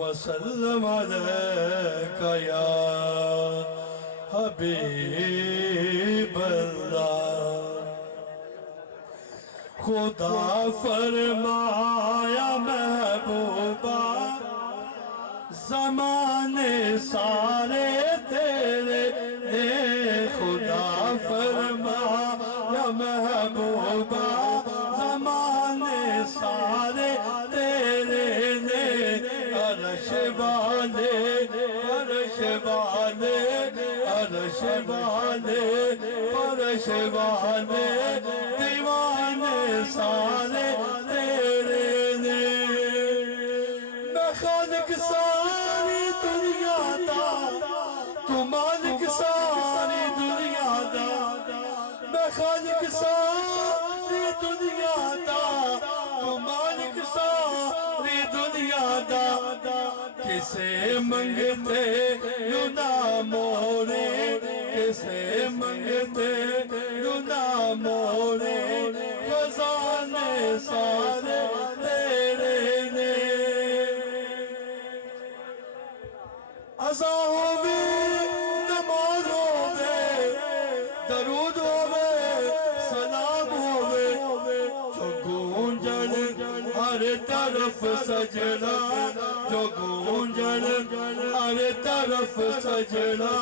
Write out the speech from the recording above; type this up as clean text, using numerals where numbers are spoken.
وسلم عليك يا حبیب اللہ خدا فرمایا محبوبہ زمانے سارے تیرے خدا فرمایا محبوبہ زمانے سارے تیرے عرش والے عرش والے عرش والے عرش والے دیوانے سارے تیرے میں خالق ساری دنیا دا تو مالک ساری دنیا دا میں خالق ساری دنیا دا تو مالک ساری دنیا دا کسے منگتے یوں نہ موڑے کسے منگتے یوں نہ موڑے خزانے سارے تیرے نے عزا ہوئے نماز ہوئے درود ہوئے سلام ہوئے جو گونجن ہر طرف سجدہ جو گونجن ہر طرف سجدہ